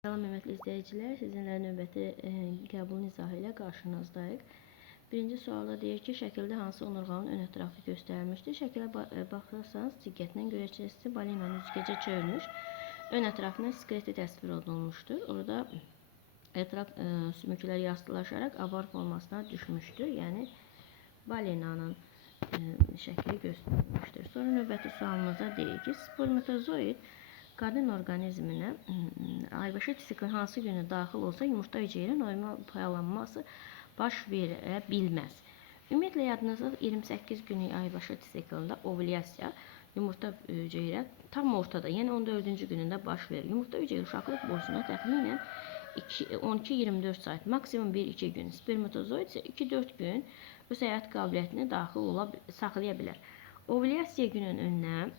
Salam hörmətli izləyicilər, sizinlə növbəti qəbul izahı ilə qarşınızdayıq. Birinci sualda deyir ki, şəkildə hansı onurğanın ön ətrafı göstərilmişdir? Şəkilə baxarsanız, diqqətlə görəcəksiniz ki, balenanın üzgəcə çölmüş, ön ətrafına skeleti təsvir olunmuşdur. Orada ətraf sümüklər yastılaşaraq avar formasına düşmüşdür. Yəni, balenanın şəkli göstərilmişdir. Sonra növbəti sualımızda deyir ki, spermatozoid qadın orqanizminə aybaşı siklin hansı günü daxil olsa yumurta hüceyrə normal paylanması baş verə bilməz. Ümumiyyətlə yadınızda 28 günlük aybaşı siklində ovulyasiya yumurta hüceyrə tam ortada, yəni 14-cü günündə baş verir. Yumurta hüceyrə uşaqlıq borsuna təxminən 12-24 saat, maksimum 1-2 gün. Spermatozoid isə 2-4 gün öz həyat qabiliyyətini saxlaya bilər. Ovulyasiya gününə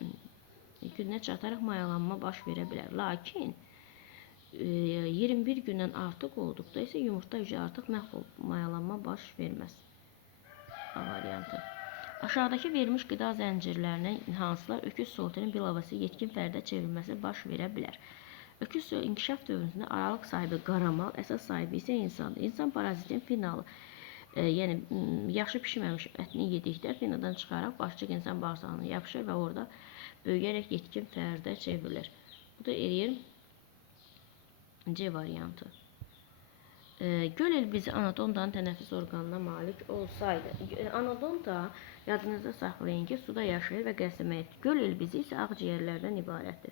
çataraq mayalanma baş verə bilər. Lakin 21 gündən artıq olduqda isə yumurta hüceyrə artıq məhv olub, mayalanma baş verməz. A variantı. Aşağıdakı verilmiş qida zəncirlərindən hansılar öküz solterin bilavası yetkin fərdə çevrilməsi baş verə bilər? Öküz inkişaf dövründə aralıq sahibi qaramal, əsas sahibi isə insandır. İnsan parazitin finalı, yəni yaxşı pişməmiş ətini yedikdə finadan çıxaraq başçıq insan bağırsağına yapışır və orada böyüyərək yetkin fərdə çevrilir. Bu da eləyir C variantı. Göl ilbizi anadontanın tənəffüs orqanına malik olsaydı, anadonta yadınızda saxlayın ki, suda yaşayır və qəsəməkdir. Göl ilbizi isə ağciyərlərdən ibarətdir.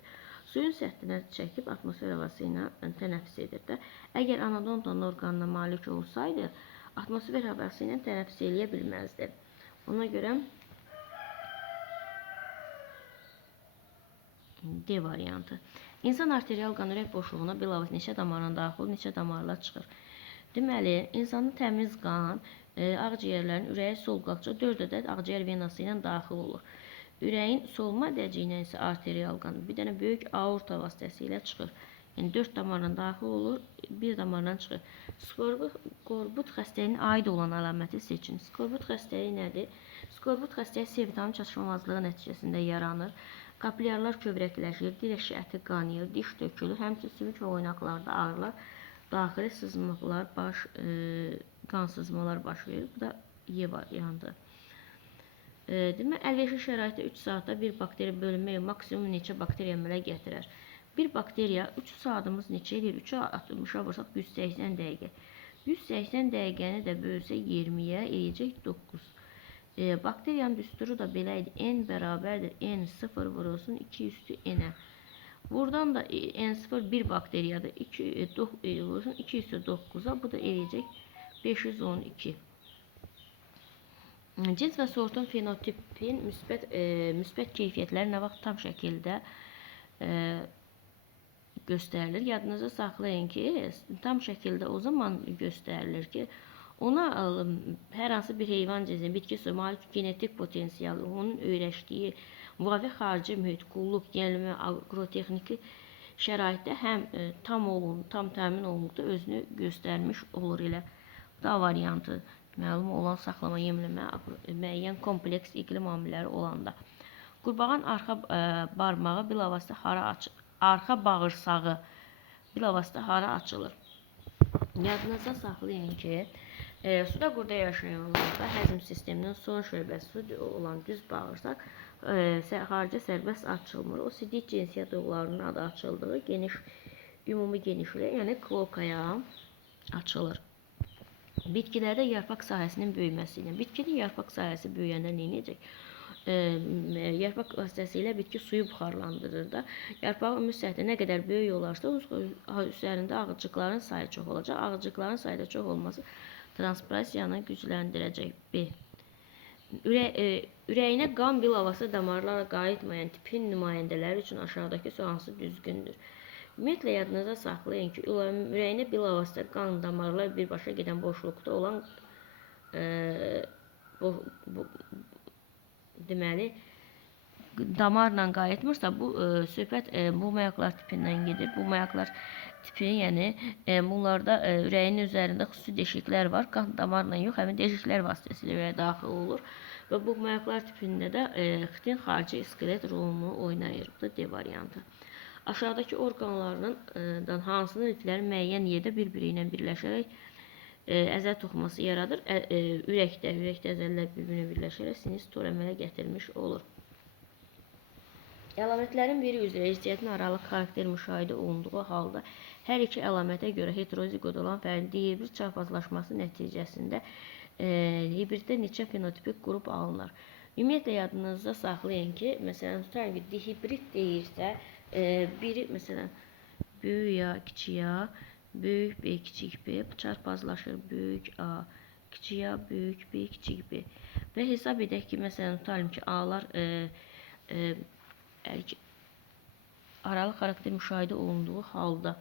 Suyun səthinə çəkib atmosfer havası ilə tənəffüs edir. Əgər anadontanın orqanına malik olsaydı, atmosfer havası ilə tənəffüs eləyə bilməzdi. Ona görə D variantı. İnsan arterial qan ürək boşluğuna bilavasitə neçə damardan daxil olub, neçə damarla çıxır. Deməli, insanın təmiz qan ağciyərlərin ürəyə sol qalxca 4 ədəd ağciyər venası ilə daxil olur. Ürəyin solma ədəciyindən isə arterial qan bir dənə böyük aorta vasitəsilə çıxır. Yəni 4 damarla daxil olur, 1 damardan çıxır. Skorbut xəstəliyinə aid olan əlaməti seçin. Skorbut xəstəliyi nədir? Skorbut xəstəliyi C vitamini çatışmamazlığı nəticəsində yaranır. Kapillyarlar kövrəkləşir, diş əti qanayır, diş tökülür, həmçinin sümük və oynaqlarda ağrılar, daxili sızmıqlar, qansızmalar baş verir. Bu da Y variantı. Demək, əlverişli şəraitdə 3 saatda bir bakteriya bölünmə maksimum neçə bakteriya əmələ gətirər? Bir bakteriya 3 saatımız neçə edir? 3-ə 60-a vursaq 180 dəqiqə. 180 dəqiqəni də bölsə 20-yə eləyəcək 9. Bakteriyanın düsturu da belə idi. N bərabərdir. N 0 vurulsun 2 üstü N-ə. Buradan da N0 bir bakteriyadır. 2 vurulsun 2 üstü 9-a. Bu da eləyəcək 512. Cins və sortun fenotipin müsbət keyfiyyətləri nə vaxt tam şəkildə göstərilir? Yadınızda saxlayın ki, tam şəkildə o zaman göstərilir ki, ona hər hansı bir heyvan cinsi, bitki sürü, malik genetik potensialı, onun öyrəşdiyi müvafiq xarici mühit, qulluq, yenilmə, agrotexniki şəraitdə həm tam təmin olunduqda özünü göstərmiş olur elə. Bu da variantı, məlum olan saxlama, yemləmə, müəyyən kompleks iqlim amilləri olanda. Qurbağanın arxa barmağı bilavasitə hara açılır? Arxa bağırsağı bilavasitə hara açılır? Yadınızda saxlayın ki, suda qurda yaşayanlarda həzm sisteminin son şöbəsi olan düz bağırsaq xaricə sərbəst açılmır. O sidik cinsiyyət doğularının adı açıldığı ümumi genişliyə, yəni klokaya açılır. Bitkilərdə yarpaq sahəsinin böyüməsi ilə. Bitkidə yarpaq sahəsi böyüyəndə nə edəcək? Yarpaq vasitəsilə bitki suyu buxarlandırır da. Yarpağın ümumi səthi nə qədər böyük olarsa, üzərində ağacıqların sayı çox olacaq. Ağacıqların sayı da çox olması transpirasiyanı gücləndirəcək. B. Ürəyinə qan bilavasitə damarlarla qayıtmayan tipin nümayəndələri üçün aşağıdakı hansı düzgündür? Ümumiyyətlə, yadınıza saxlayın ki, ürəyinə bilavasitə qan damarlar birbaşa gedən boşluqda olan deməli, damarla qayıtmırsa, bu söhbət bu mayaklar tipindən gedir. Bu mayaklar tipi, yəni bunlarda ürəyin üzərində xüsusi deşiklər var. Qan damarla yox, həmin deşiklər vasitəsilə ürəyə daxil olur. Və bu mayaklar tipində də xitin xarici iskelet rolunu oynayır. Bu da D variantı. Aşağıdakı orqanlardan hansının lifləri müəyyən yerdə bir-biri ilə birləşərək əzəl toxuması yaradır. Ürəkdə əzəllər bir-birinə birləşərək sinir sitor əmələ gətirilmiş olur. Əlamətlərin biri üzrə irsiyyətin aralıq xarakter müşahidə olunduğu halda hər iki əlamətə görə heterozigot olan fərdin dihibrid çarpazlaşması nəticəsində hibriddə neçə fenotipik qrup alınır. Ümumiyyətlə yadınızda saxlayın ki, məsələn, tutarım ki, dihibrid deyirsə, biri məsələn böyük A, kiçik A, böyük B, kiçik B çarpazlaşır, böyük A, kiçik A, böyük B, kiçik B. Və hesab edək ki, məsələn, tutarım ki, A'lar aralıq xarakter müşahidə olunduğu halda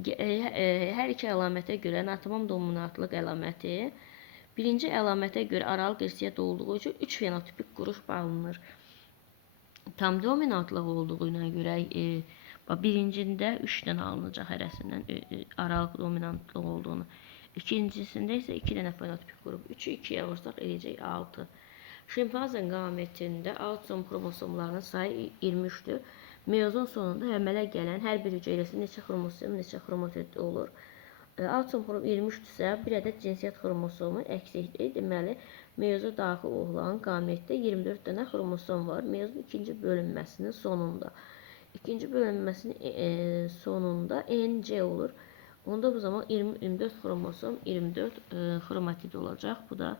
hər iki əlamətə görə natamam dominantlıq əlaməti birinci əlamətə görə aralıq irsiyyət olduğu üçün 3 fenotipik qrup alınır. Tam dominantlıq olduğuna görə birincində 3 dənə alınacaq hərəsindən aralıq dominantlıq olduğunu. İkincisində isə 2 dənə fenotipik qrup. 3'ü 2'ye vursaq eləyəcək 6. Şimpanze qametində autosom xromosomlarının sayı 23'dür. Meyozun sonunda əmələ gələn hər bir hüceyrəsi neçə xromosom, neçə xromatid olur. Autosom 23-dürsə, bir ədəd cinsiyyət xromosomu əksikdir. Deməli, meyoza daxil olan qametdə 24 dənə xromosom var. Meyozun ikinci bölünməsinin sonunda. İkinci bölünməsinin sonunda NC olur. Onda bu zaman 24 xromosom, 24 xromatid olacaq. Bu da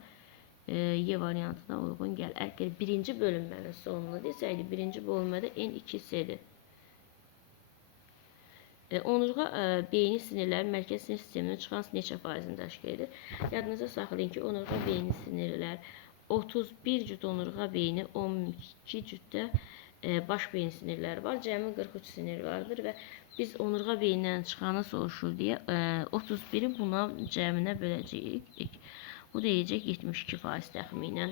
Y variantına uyğun gəlir. Əgər birinci bölünmənin sonunu desəydi, birinci bölünmədə N2C-dir. Onurğa beyni sinirləri mərkəz sinir sisteminin çıxan neçə faizini təşkil edir? Yadınıza saxlayın ki, onurğa beyni sinirlər 31 cüt onurğa beyni, 12 cütdə baş beyin sinirləri var. Cəmi 43 sinir vardır və biz onurğa beynindən çıxanı soruşur deyə 31'i buna cəminə böləcəyik. Bu deyəcək 72% təxminən.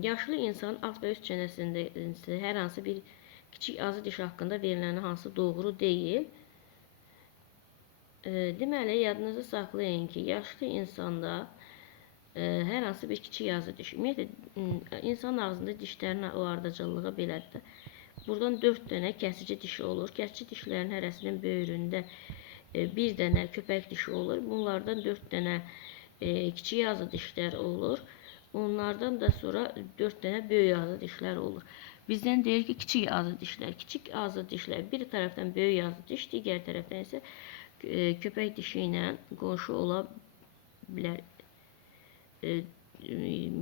Yaşlı insan alt və üst çənəsində hər hansı bir kiçik azı diş haqqında veriləni hansı doğru deyil. Deməli, yadınızda saxlayın ki, yaşlı insanda hər hansı bir kiçik yazı diş. Ümumiyyətlə, insan ağzında dişlərin o ardıcıllığı belədir. Buradan 4 dənə kəsici dişi olur. Kəsici dişlərin hərəsinin böyründə bir dənə köpək dişi olur. Bunlardan 4 dənə kiçik yazı dişlər olur. Onlardan da sonra 4 dənə böyük yazı dişlər olur. Bizdən deyir ki, kiçik yazı dişlər. Kiçik yazı dişlər bir tərəfdən böyük yazı diş, digər tərəfdən isə köpək dişi ilə qonşu ola bilər.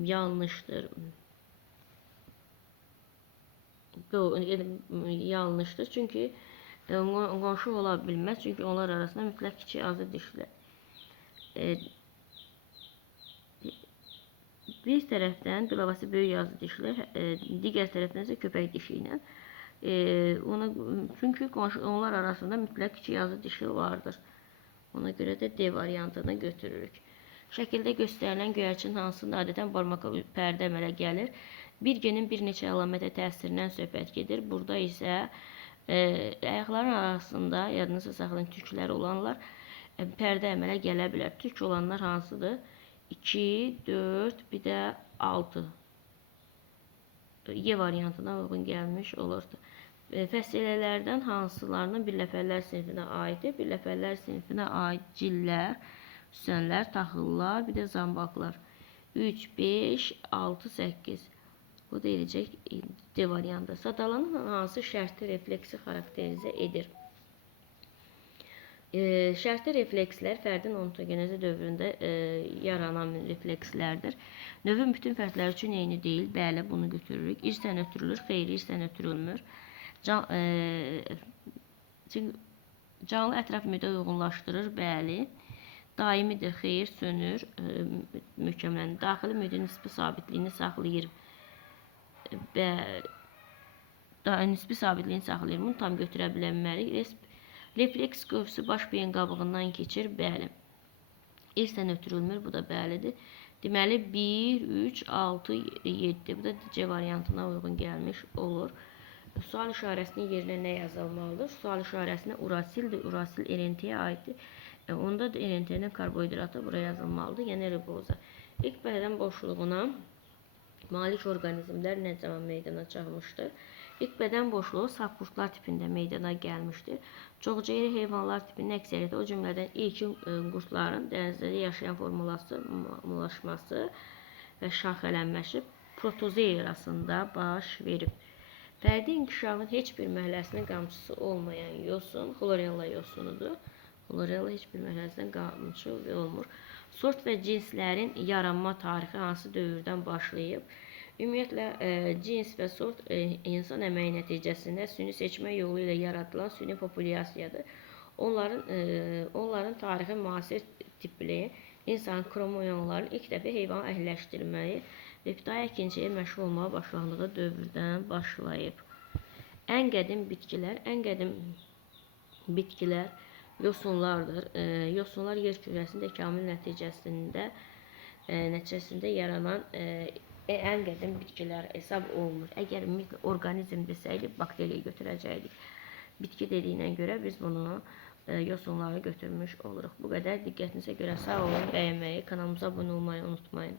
Yanlışdır. Yanlışdır. Çünki qonşu ola bilməz. Çünki onlar arasında mütləq kiçik azı dişlər. Bir tərəfdən bilavasi böyük yazı dişlər, digər tərəfdən isə köpək dişi ilə. Çünki onlar arasında mütləq kiçik yazı dişi vardır. Ona görə də D variantını götürürük. Şəkildə göstərilən göyərçinin hansında adətən barmaq pərdə əmələ gəlir? Bir genin bir neçə əlamətə təsirindən söhbət gedir. Burada isə ayaqların arasında yadınızda saxlayın tüklər olanlar pərdə əmələ gələ bilər. Tük olanlar hansıdır? 2, 4, bir də 6. Y variantına uyğun gəlmiş olurdu. Fəsilələrdən hansılarının birləfərlər sinifinə aiddir? Birləfərlər sinifinə aid cillər, süsənlər, taxıllar, bir də zambaqlar. 3, 5, 6, 8. Bu deyiləcək D variantı. Sadalanın hansı şərtli refleksi xarakterizə edir? Şərtli reflekslər fərdin ontogenezi dövründə yaranan reflekslərdir. Növün bütün fərdlər üçün eyni deyil. Bəli, bunu götürürük. İrsən ötürülür, xeyr, irsən ötürülmür. Canlı ətraf mühitə uyğunlaşdırır, bəli. Daimidir, xeyr, sönür, möhkəmlənir. Daxili mühitin nisbi sabitliyini saxlayır. Nisbi sabitliyini saxlayır. Bunu tam götürə bilmərik. Refleks qövsü baş beyin qabığından keçir, bəli. İrsən ötürülmür, bu da bəlidir. Deməli 1, 3, 6, 7. Bu da C variantına uyğun gəlmiş olur. Sual işarəsinin yerinə nə yazılmalıdır? Sual işarəsinə urasildir. Urasil erintəyə aiddir. Onda da erintənin karbohidratı buraya yazılmalıdır. Yəni riboza. İlk bədən boşluğuna malik orqanizmlər nə zaman meydana çıxmışdır? İlk bədən boşluğu sapqurtlar tipində meydana gəlmişdir. Çoxcəyirli heyvanlar tipinin əksəriyyəti, o cümlədən ilkin qurtların dənizlərdə yaşayan formalaşması və şaxələnməsi protozoa erasında baş verib. Fərdi inkişafın heç bir mərhələsinin qamçısı olmayan yosun xlorella yosunudur. Xlorella heç bir mərhələsindən qamçı olmur. Sort və cinslərin yaranma tarixi hansı dövrdən başlayıb? Ümumiyyətlə, cins və sort insan əməyi nəticəsində süni seçmə yolu ilə yaradılan süni populyasiyadır. Onların tarixi müasir tipli insan kromozomlarının ilk dəfə heyvan əhliləşdirməyi və ibtidai əkinçiyə məşğul olmağa başlandığı dövrdən başlayıb. Ən qədim bitkilər yosunlardır. Yosunlar yer kürəsində təkamül nəticəsində yaranan ən qədim bitkilər hesab olunur. Əgər mikroorqanizm desəydik, bakteriya götürəcəkdik. Bitki dediyinə görə biz bunu yosunları götürmüş oluruq. Bu qədər. Diqqətinizə görə sağ olun. Bəyənməyi, kanalımıza abunə olmayı unutmayın.